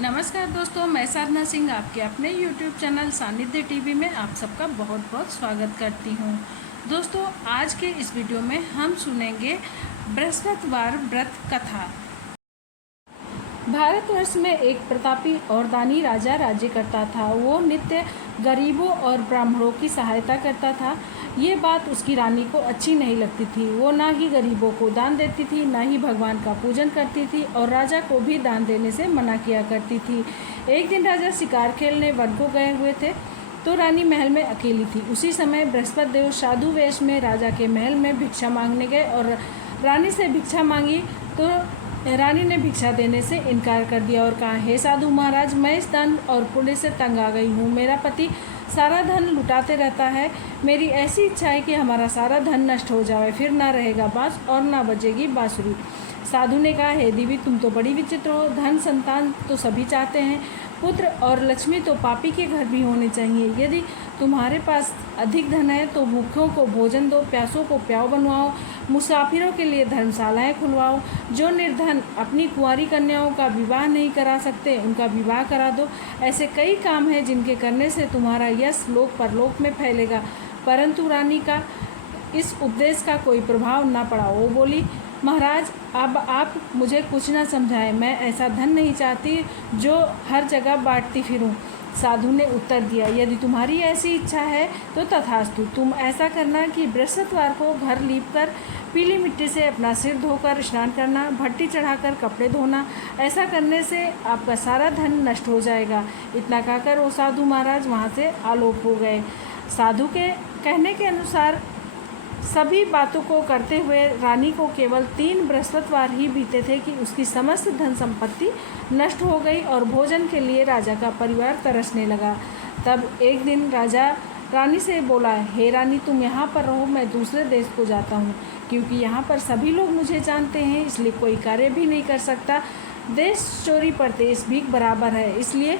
नमस्कार दोस्तों, मैं साधना सिंह आपके अपने YouTube चैनल सानिध्य टीवी में आप सबका बहुत बहुत स्वागत करती हूँ। दोस्तों, आज के इस वीडियो में हम सुनेंगे बृहस्पतिवार व्रत कथा। भारतवर्ष में एक प्रतापी और दानी राजा राज्य करता था। वो नित्य गरीबों और ब्राह्मणों की सहायता करता था। ये बात उसकी रानी को अच्छी नहीं लगती थी। वो ना ही गरीबों को दान देती थी, ना ही भगवान का पूजन करती थी और राजा को भी दान देने से मना किया करती थी। एक दिन राजा शिकार खेलने वन को गए हुए थे तो रानी महल में अकेली थी। उसी समय बृहस्पति देव साधु वेश में राजा के महल में भिक्षा मांगने गए और रानी से भिक्षा मांगी तो रानी ने भिक्षा देने से इनकार कर दिया और कहा, हे साधु महाराज, मैं इस दान और पुण्य से तंग आ गई हूँ। मेरा पति सारा धन लुटाते रहता है। मेरी ऐसी इच्छा है कि हमारा सारा धन नष्ट हो जाए, फिर ना रहेगा बाँस और ना बजेगी बाँसुरी। साधु ने कहा, हे देवी, तुम तो बड़ी विचित्र हो। धन संतान तो सभी चाहते हैं, पुत्र और लक्ष्मी तो पापी के घर भी होने चाहिए। यदि तुम्हारे पास अधिक धन है तो भूखों को भोजन दो, प्यासों को प्याऊ बनवाओ, मुसाफिरों के लिए धर्मशालाएं खुलवाओ। जो निर्धन अपनी कुंवारी कन्याओं का विवाह नहीं करा सकते, उनका विवाह करा दो। ऐसे कई काम हैं जिनके करने से तुम्हारा यश लोक परलोक में फैलेगा। परंतु रानी का इस उपदेश का कोई प्रभाव न पड़ा। वो बोली, महाराज, अब आप मुझे कुछ ना समझाएं। मैं ऐसा धन नहीं चाहती जो हर जगह बांटती फिरूं। साधु ने उत्तर दिया, यदि तुम्हारी ऐसी इच्छा है तो तथास्तु। तुम ऐसा करना कि बृहस्पतिवार को घर लीपकर पीली मिट्टी से अपना सिर धोकर स्नान करना, भट्टी चढ़ाकर कपड़े धोना। ऐसा करने से आपका सारा धन नष्ट हो जाएगा। इतना कहकर वो साधु महाराज वहाँ से आलोप हो गए। साधु के कहने के अनुसार सभी बातों को करते हुए रानी को केवल 3 बृहस्पतिवार ही बीते थे कि उसकी समस्त धन संपत्ति नष्ट हो गई और भोजन के लिए राजा का परिवार तरसने लगा। तब एक दिन राजा रानी से बोला, हे रानी, तुम यहाँ पर रहो, मैं दूसरे देश को जाता हूँ, क्योंकि यहाँ पर सभी लोग मुझे जानते हैं, इसलिए कोई कार्य भी नहीं कर सकता। देश चोरी परदेश भी बराबर है। इसलिए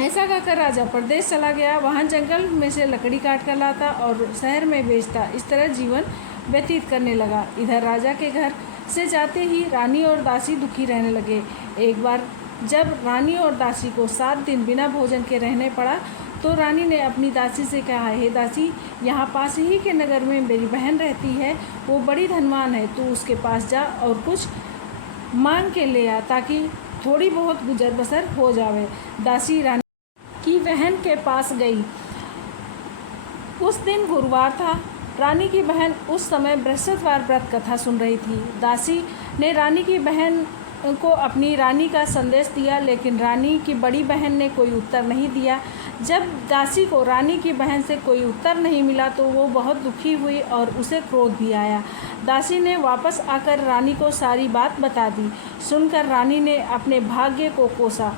ऐसा कहकर राजा परदेश चला गया। वहाँ जंगल में से लकड़ी काट कर लाता और शहर में बेचता। इस तरह जीवन व्यतीत करने लगा। इधर राजा के घर से जाते ही रानी और दासी दुखी रहने लगे। एक बार जब रानी और दासी को 7 दिन बिना भोजन के रहने पड़ा तो रानी ने अपनी दासी से कहा, हे दासी, यहाँ पास ही के नगर में मेरी बहन रहती है। वो बड़ी धनवान है। तू उसके पास जा और कुछ मांग के ले आ, ताकि थोड़ी बहुत गुजर बसर हो जावे। दासी रानी की बहन के पास गई। उस दिन गुरुवार था। रानी की बहन उस समय बृहस्पतिवार व्रत कथा सुन रही थी। दासी ने रानी की बहन को अपनी रानी का संदेश दिया, लेकिन रानी की बड़ी बहन ने कोई उत्तर नहीं दिया। जब दासी को रानी की बहन से कोई उत्तर नहीं मिला तो वो बहुत दुखी हुई और उसे क्रोध भी आया। दासी ने वापस आकर रानी को सारी बात बता दी। सुनकर रानी ने अपने भाग्य को कोसा।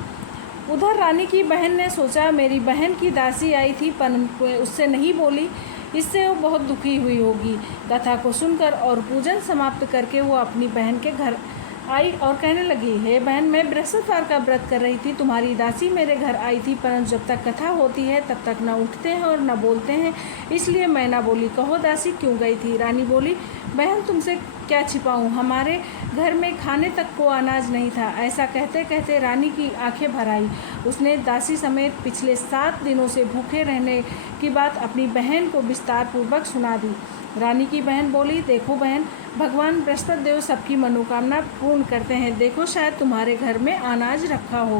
उधर रानी की बहन ने सोचा, मेरी बहन की दासी आई थी पर उससे नहीं बोली, इससे वो बहुत दुखी हुई होगी। कथा को सुनकर और पूजन समाप्त करके वो अपनी बहन के घर आई और कहने लगी, हे बहन, मैं बृहस्पतिवार का व्रत कर रही थी। तुम्हारी दासी मेरे घर आई थी, परंतु जब तक कथा होती है तब तक न उठते हैं और न बोलते हैं, इसलिए मैं ना बोली। कहो दासी, क्यों गई थी? रानी बोली, बहन, तुमसे क्या छिपाऊं, हमारे घर में खाने तक को अनाज नहीं था। ऐसा कहते कहते रानी की आंखें भर आई। उसने दासी समेत पिछले 7 दिनों से भूखे रहने की बात अपनी बहन को विस्तार पूर्वक सुना दी। रानी की बहन बोली, देखो बहन, भगवान बृहस्पति देव सबकी मनोकामना पूर्ण करते हैं। देखो, शायद तुम्हारे घर में अनाज रखा हो।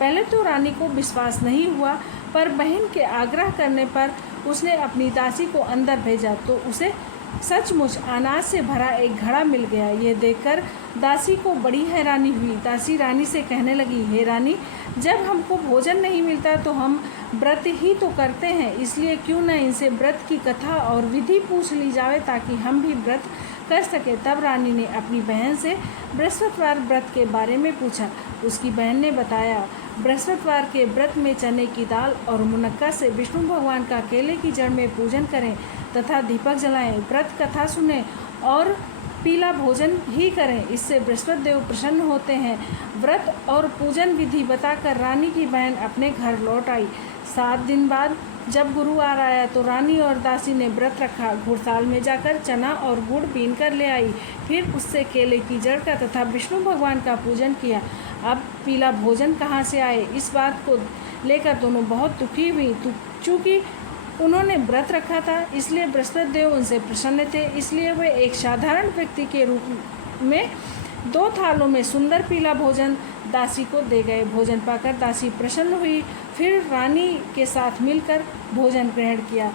पहले तो रानी को विश्वास नहीं हुआ, पर बहन के आग्रह करने पर उसने अपनी दासी को अंदर भेजा तो उसे सचमुच अनाज से भरा एक घड़ा मिल गया। ये देखकर दासी को बड़ी हैरानी हुई। दासी रानी से कहने लगी, हे रानी, जब हमको भोजन नहीं मिलता तो हम व्रत ही तो करते हैं, इसलिए क्यों न इनसे व्रत की कथा और विधि पूछ ली जाए ताकि हम भी व्रत कर सके। तब रानी ने अपनी बहन से बृहस्पतिवार व्रत के बारे में पूछा। उसकी बहन ने बताया, बृहस्पतिवार के व्रत में चने की दाल और मुनक्का से विष्णु भगवान का केले की जड़ में पूजन करें तथा दीपक जलाएं, व्रत कथा सुने और पीला भोजन ही करें, इससे बृहस्पति देव प्रसन्न होते हैं। व्रत और पूजन विधि बताकर रानी की बहन अपने घर लौट आई। 7 दिन बाद जब गुरुवार आया तो रानी और दासी ने व्रत रखा। घुड़साल में जाकर चना और गुड़ बीन कर ले आई। फिर उससे केले की जड़ का तथा विष्णु भगवान का पूजन किया। अब पीला भोजन कहाँ से आए। इस बात को लेकर दोनों बहुत दुखी हुई। चूँकि उन्होंने व्रत रखा था इसलिए बृहस्पति देव उनसे प्रसन्न थे, इसलिए वे एक साधारण व्यक्ति के रूप में 2 थालों में सुंदर पीला भोजन दासी को दे गए। भोजन पाकर दासी प्रसन्न हुई, फिर रानी के साथ मिलकर भोजन ग्रहण किया।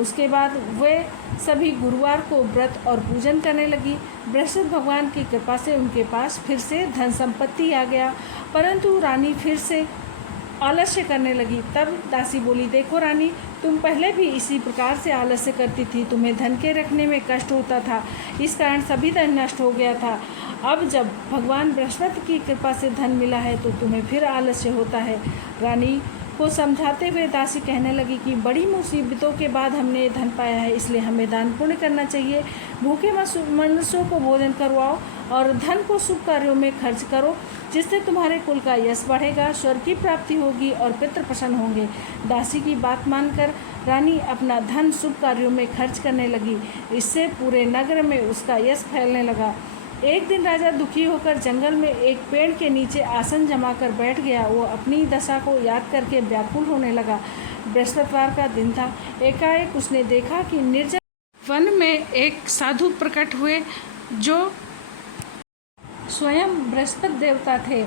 उसके बाद वे सभी गुरुवार को व्रत और पूजन करने लगी। बृहस्पति भगवान की कृपा से उनके पास फिर से धन संपत्ति आ गया, परंतु रानी फिर से आलस्य करने लगी। तब दासी बोली, देखो रानी, तुम पहले भी इसी प्रकार से आलस्य करती थी, तुम्हें धन के रखने में कष्ट होता था, इस कारण सभी धन नष्ट हो गया था। अब जब भगवान बृहस्पति की कृपा से धन मिला है तो तुम्हें फिर आलस्य होता है। रानी को समझाते हुए दासी कहने लगी कि बड़ी मुसीबतों के बाद हमने धन पाया है, इसलिए हमें दान पुण्य करना चाहिए। भूखे मनुष्यों को भोजन करवाओ और धन को शुभ कार्यों में खर्च करो, जिससे तुम्हारे कुल का यश बढ़ेगा, स्वर्ग की प्राप्ति होगी और पितृ प्रसन्न होंगे। दासी की बात मानकर रानी अपना धन शुभ कार्यों में खर्च करने लगी। इससे पूरे नगर में उसका यश फैलने लगा। एक दिन राजा दुखी होकर जंगल में एक पेड़ के नीचे आसन जमा कर बैठ गया। वो अपनी दशा को याद करके व्याकुल होने लगा। बृहस्पतिवार का दिन था। एकाएक उसने देखा कि निर्जन वन में एक साधु प्रकट हुए जो स्वयं बृहस्पति देवता थे।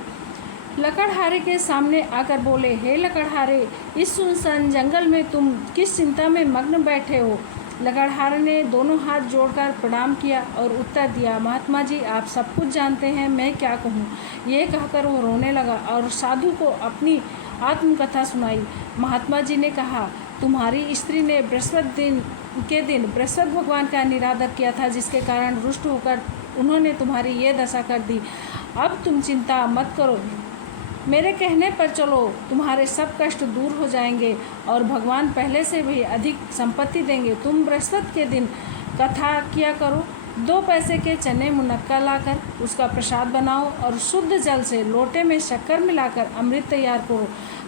लकड़हारे के सामने आकर बोले, हे लकड़हारे, इस सुनसान जंगल में तुम किस चिंता में मग्न बैठे हो। लकड़हारे ने दोनों हाथ जोड़कर प्रणाम किया और उत्तर दिया, महात्मा जी, आप सब कुछ जानते हैं, मैं क्या कहूँ। ये कहकर वो रोने लगा और साधु को अपनी आत्मकथा सुनाई। महात्मा जी ने कहा, तुम्हारी स्त्री ने बृहस्पति दिन बृहस्पति भगवान का निरादर किया था, जिसके कारण रुष्ट होकर उन्होंने तुम्हारी ये दशा कर दी। अब तुम चिंता मत करो, मेरे कहने पर चलो, तुम्हारे सब कष्ट दूर हो जाएंगे और भगवान पहले से भी अधिक संपत्ति देंगे। तुम बृहस्पति के दिन कथा किया करो, 2 पैसे के चने मुनक्का लाकर उसका प्रसाद बनाओ और शुद्ध जल से लोटे में शक्कर मिलाकर अमृत तैयार करो।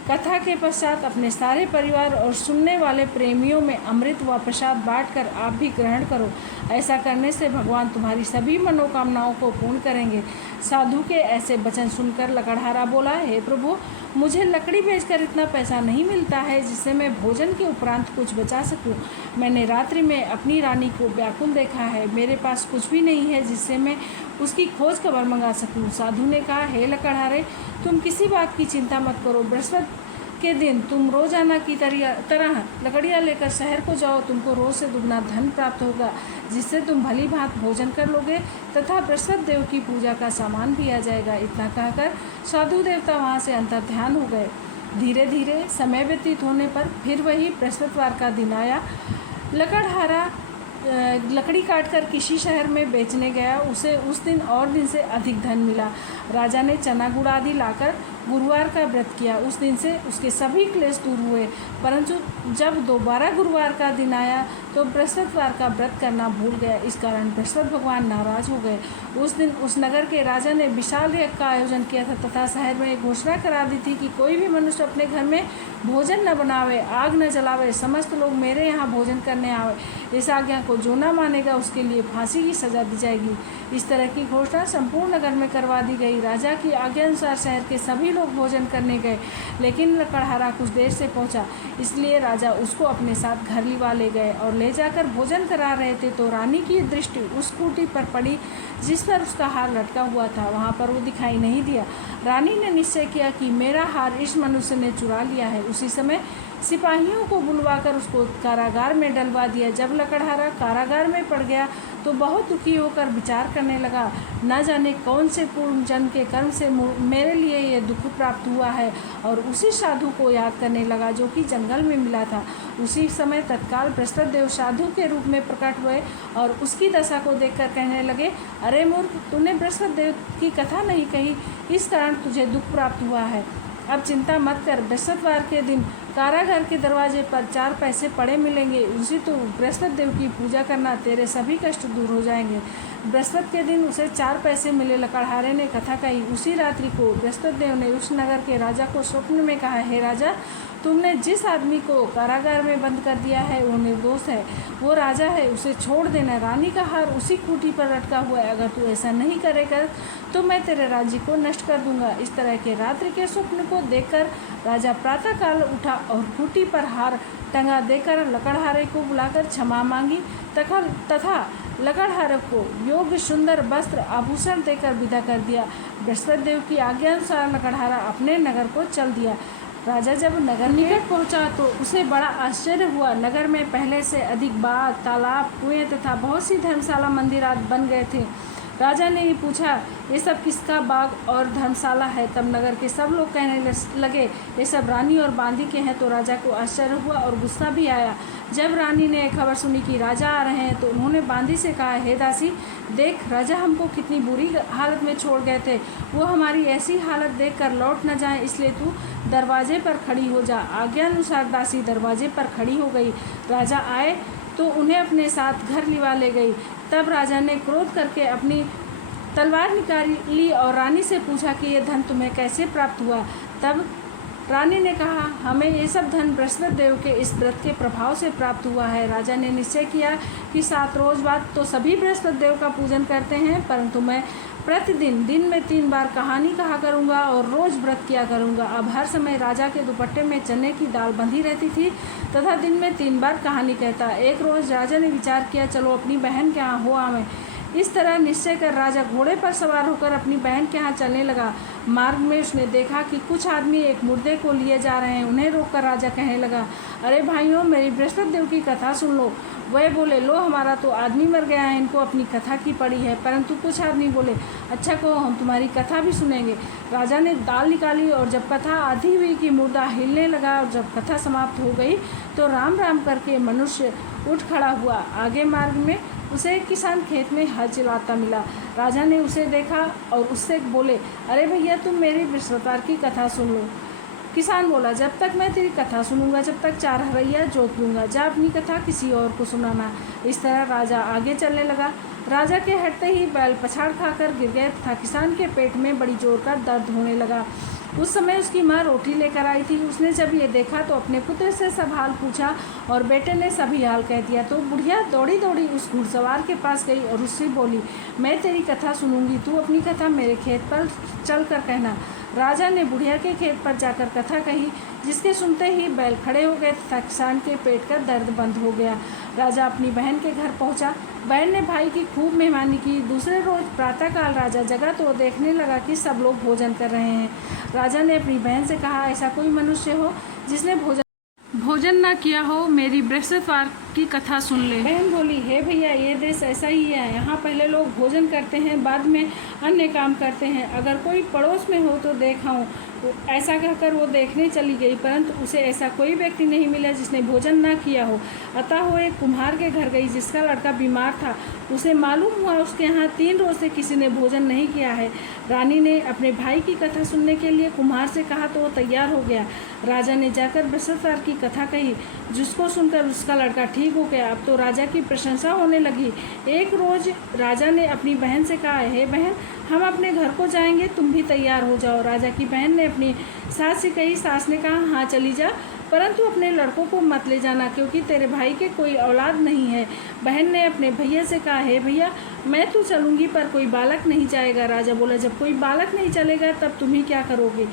कथा के पश्चात अपने सारे परिवार और सुनने वाले प्रेमियों में अमृत व प्रसाद बांटकर आप भी ग्रहण करो। ऐसा करने से भगवान तुम्हारी सभी मनोकामनाओं को पूर्ण करेंगे। साधु के ऐसे वचन सुनकर लकड़हारा बोला, हे प्रभु, मुझे लकड़ी बेचकर इतना पैसा नहीं मिलता है जिससे मैं भोजन के उपरांत कुछ बचा सकूं। मैंने रात्रि में अपनी रानी को व्याकुल देखा है, मेरे पास कुछ भी नहीं है जिससे मैं उसकी खोज खबर मंगा सकूं। साधु ने कहा, हे लकड़हारे, तुम किसी बात की चिंता मत करो। बृहस्पति के दिन तुम रोजाना की तरह लकड़ियाँ लेकर शहर को जाओ, तुमको रोज से दुगना धन प्राप्त होगा, जिससे तुम भली भांत भोजन कर लोगे तथा बृहस्पति देव की पूजा का सामान भी आ जाएगा। इतना कहकर साधु देवता वहाँ से अंतर्ध्यान हो गए। धीरे धीरे समय व्यतीत होने पर फिर वही बृहस्पतिवार का दिन आया। लकड़हारा लकड़ी काटकर किसी शहर में बेचने गया। उसे उस दिन और दिन से अधिक धन मिला। राजा ने चना गुड़ आदि लाकर गुरुवार का व्रत किया। उस दिन से उसके सभी क्लेश दूर हुए, परंतु जब दोबारा गुरुवार का दिन आया तो बृहस्पतिवार का व्रत करना भूल गया। इस कारण बृहस्पति भगवान नाराज हो गए। उस दिन उस नगर के राजा ने विशाल यज्ञ का आयोजन किया था तथा शहर में घोषणा करा दी थी कि कोई भी मनुष्य अपने घर में भोजन न बनावे, आग न जलावे, समस्त लोग मेरे यहाँ भोजन करने आवे। इस आज्ञा को जो न मानेगा उसके लिए फांसी की सजा दी जाएगी। इस तरह की घोषणा संपूर्ण नगर में करवा दी गई। राजा की आज्ञा अनुसार शहर के सभी लोग भोजन करने गए, लेकिन लकड़हारा कुछ देर से पहुंचा, इसलिए राजा उसको अपने साथ घर लिवा ले गए और ले जाकर भोजन करा रहे थे तो रानी की दृष्टि उस कुटी पर पड़ी जिस पर उसका हार लटका हुआ था। वहाँ पर वो दिखाई नहीं दिया। रानी ने निश्चय किया कि मेरा हार इस मनुष्य ने चुरा लिया है। उसी समय सिपाहियों को बुलवाकर उसको कारागार में डलवा दिया। जब लकड़हारा कारागार में पड़ गया तो बहुत दुखी होकर विचार करने लगा, न जाने कौन से पूर्व जन्म के कर्म से मेरे लिए ये दुख प्राप्त हुआ है, और उसी साधु को याद करने लगा जो कि जंगल में मिला था। उसी समय तत्काल बृहस्पति देव साधु के रूप में प्रकट हुए और उसकी दशा को देखकर कहने लगे, अरे मूर्ख, तूने बृहस्पति देव की कथा नहीं कही, इस कारण तुझे दुख प्राप्त हुआ है। अब चिंता मत कर, बृहस्पतिवार के दिन कारागार के दरवाजे पर 4 पैसे पड़े मिलेंगे, उसी तो बृहस्पति देव की पूजा करना, तेरे सभी कष्ट दूर हो जाएंगे। बृहस्पति के दिन उसे 4 पैसे मिले। लकड़हारे ने कथा कही। उसी रात्रि को बृहस्पति देव ने उस नगर के राजा को स्वप्न में कहा, हे राजा, तुमने जिस आदमी को कारागार में बंद कर दिया है वो निर्दोष है, वो राजा है, उसे छोड़ देना। रानी का हार उसी खूंटी पर लटका हुआ है, अगर तू ऐसा नहीं करेगा तो मैं तेरे राज्य को नष्ट कर दूंगा। इस तरह के रात्रि के स्वप्न को देखकर राजा प्रातःकाल उठा और खूंटी पर हार टंगा देकर लकड़हारे को बुलाकर क्षमा मांगी तथा लकड़हारे को योग्य सुंदर वस्त्र आभूषण देकर विदा कर दिया। बृहस्पति देव की आज्ञा अनुसार लकड़हारा अपने नगर को चल दिया। राजा जब नगर निकट पहुंचा तो उसे बड़ा आश्चर्य हुआ। नगर में पहले से अधिक बाग, तालाब, कुएं तथा बहुत सी धर्मशाला मंदिरात बन गए थे। राजा ने पूछा, ये सब किसका बाग और धर्मशाला है? तब नगर के सब लोग कहने लगे, ये सब रानी और बांदी के हैं। तो राजा को आश्चर्य हुआ और गुस्सा भी आया। जब रानी ने खबर सुनी कि राजा आ रहे हैं तो उन्होंने बांदी से कहा, हे दासी, देख, राजा हमको कितनी बुरी हालत में छोड़ गए थे। वो हमारी ऐसी हालत देखकर लौट न जाए, इसलिए तू दरवाजे पर खड़ी हो जा। आज्ञानुसार दासी दरवाजे पर खड़ी हो गई। राजा आए तो उन्हें अपने साथ घर लिवा ले गई। तब राजा ने क्रोध करके अपनी तलवार निकाली और रानी से पूछा कि ये धन तुम्हें कैसे प्राप्त हुआ? तब रानी ने कहा, हमें ये सब धन बृहस्पति देव के इस व्रत के प्रभाव से प्राप्त हुआ है। राजा ने निश्चय किया कि 7 रोज बाद तो सभी बृहस्पति देव का पूजन करते हैं, परंतु मैं प्रतिदिन दिन में 3 बार कहानी कहा करूँगा और रोज़ व्रत किया करूँगा। अब हर समय राजा के दुपट्टे में चने की दाल बंधी रहती थी तथा दिन में 3 बार कहानी कहता। एक रोज़ राजा ने विचार किया, चलो अपनी बहन के यहाँ हो आवें। इस तरह निश्चय कर राजा घोड़े पर सवार होकर अपनी बहन के यहाँ चलने लगा। मार्ग में उसने देखा कि कुछ आदमी एक मुर्दे को लिए जा रहे हैं। उन्हें रोककर राजा कहने लगा, अरे भाइयों, मेरी बृहस्पति देव की कथा सुन लो। वह बोले, लो, हमारा तो आदमी मर गया है, इनको अपनी कथा की पड़ी है। परंतु कुछ आदमी बोले, अच्छा कहो, हम तुम्हारी कथा भी सुनेंगे। राजा ने दाल निकाली और जब कथा आधी हुई कि मुर्दा हिलने लगा और जब कथा समाप्त हो गई तो राम राम करके मनुष्य उठ खड़ा हुआ। आगे मार्ग में उसे एक किसान खेत में हल चलाता मिला। राजा ने उसे देखा और उससे बोले, अरे भैया, तुम मेरी बृहस्पतिवार की कथा सुन लो। किसान बोला, जब तक मैं तेरी कथा सुनूंगा तब तक 4 हरैया जोत लूँगा, जा अपनी कथा किसी और को सुनाना। इस तरह राजा आगे चलने लगा। राजा के हटते ही बैल पछाड़ खाकर गिर गए तथा किसान के पेट में बड़ी जोर का दर्द होने लगा। उस समय उसकी माँ रोटी लेकर आई थी। उसने जब ये देखा तो अपने पुत्र से सब हाल पूछा और बेटे ने सभी हाल कह दिया। तो बुढ़िया दौड़ी दौड़ी उस घुड़सवार के पास गई और उससे बोली, मैं तेरी कथा सुनूंगी, तू अपनी कथा मेरे खेत पर चल कर कहना। राजा ने बुढ़िया के खेत पर जाकर कथा कही, जिसके सुनते ही बैल खड़े हो गए तथा किसान के पेट का दर्द बंद हो गया। राजा अपनी बहन के घर पहुंचा। बहन ने भाई की खूब मेहमानी की। दूसरे रोज प्रातःकाल राजा जगा तो देखने लगा कि सब लोग भोजन कर रहे हैं। राजा ने अपनी बहन से कहा, ऐसा कोई मनुष्य हो जिसने भोजन न किया हो, मेरी बृहस्पतिवार की कथा सुन ले। बहन बोली, हे भैया, ये देश ऐसा ही है, यहाँ पहले लोग भोजन करते हैं, बाद में अन्य काम करते हैं। अगर कोई पड़ोस में हो तो देखाऊं। ऐसा कहकर वो देखने चली गई, परंतु उसे ऐसा कोई व्यक्ति नहीं मिला जिसने भोजन ना किया हो। अतः वो एक कुम्हार के घर गई जिसका लड़का बीमार था। उसे मालूम हुआ उसके यहाँ 3 रोज से किसी ने भोजन नहीं किया है। रानी ने अपने भाई की कथा सुनने के लिए कुम्हार से कहा तो वो तैयार हो गया। राजा ने जाकर बृहस्पतिवार की कथा कही, जिसको सुनकर उसका लड़का ठीक हो गया। अब तो राजा की प्रशंसा होने लगी। एक रोज राजा ने अपनी बहन से कहा, हे बहन, हम अपने घर को जाएंगे, तुम भी तैयार हो जाओ। राजा की बहन ने अपनी सास से कही। सास ने कहा, हाँ चली जा, परंतु अपने लड़कों को मत ले जाना, क्योंकि तेरे भाई के कोई औलाद नहीं है। बहन ने अपने भैया से कहा, हे भैया, मैं तो चलूँगी पर कोई बालक नहीं जाएगा। राजा बोला, जब कोई बालक नहीं चलेगा तब तुम ही क्या करोगे?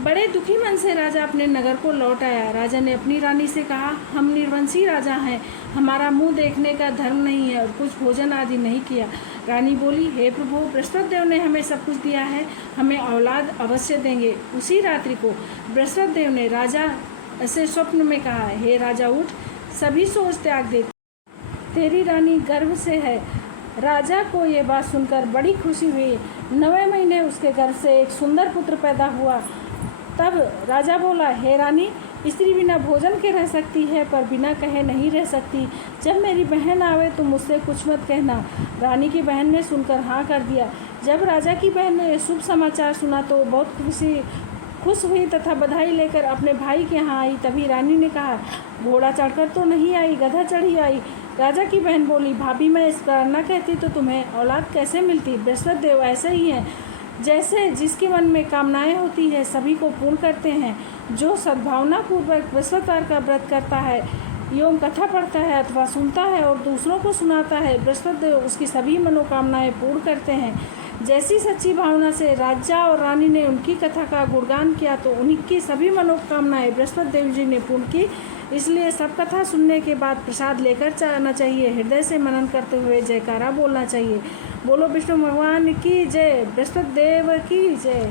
बड़े दुखी मन से राजा अपने नगर को लौट आया। राजा ने अपनी रानी से कहा, हम निर्वंशी राजा हैं, हमारा मुंह देखने का धर्म नहीं है और कुछ भोजन आदि नहीं किया। रानी बोली, हे प्रभु, बृहस्पति देव ने हमें सब कुछ दिया है, हमें औलाद अवश्य देंगे। उसी रात्रि को बृहस्पति देव ने राजा से स्वप्न में कहा, हे राजा, उठ, सभी सोच त्याग दे, तेरी रानी गर्भ से है। राजा को ये बात सुनकर बड़ी खुशी हुई। 9वें महीने उसके गर्भ से एक सुंदर पुत्र पैदा हुआ। तब राजा बोला, हे रानी, स्त्री बिना भोजन के रह सकती है पर बिना कहे नहीं रह सकती। जब मेरी बहन आवे तो मुझसे कुछ मत कहना। रानी की बहन ने सुनकर हाँ कर दिया। जब राजा की बहन ने शुभ समाचार सुना तो बहुत खुश हुई तथा बधाई लेकर अपने भाई के यहाँ आई। तभी रानी ने कहा, घोड़ा चढ़कर तो नहीं आई, गधा चढ़ी आई। राजा की बहन बोली, भाभी मैं इस प्रकार न कहती तो तुम्हें औलाद कैसे मिलती। बृहस्पति देव ऐसे ही हैं, जैसे जिसके मन में कामनाएं होती है सभी को पूर्ण करते हैं। जो सद्भावना पूर्वक बृहस्पतिवार का व्रत करता है, एवं कथा पढ़ता है अथवा सुनता है और दूसरों को सुनाता है, बृहस्पति देव उसकी सभी मनोकामनाएं पूर्ण करते हैं। जैसी सच्ची भावना से राजा और रानी ने उनकी कथा का गुणगान किया तो उनकी सभी मनोकामनाएं बृहस्पति देव जी ने पूर्ण की। इसलिए सब कथा सुनने के बाद प्रसाद लेकर जाना चाहिए, हृदय से मनन करते हुए जयकारा बोलना चाहिए। बोलो विष्णु भगवान की जय, बृहस्पति देव की जय।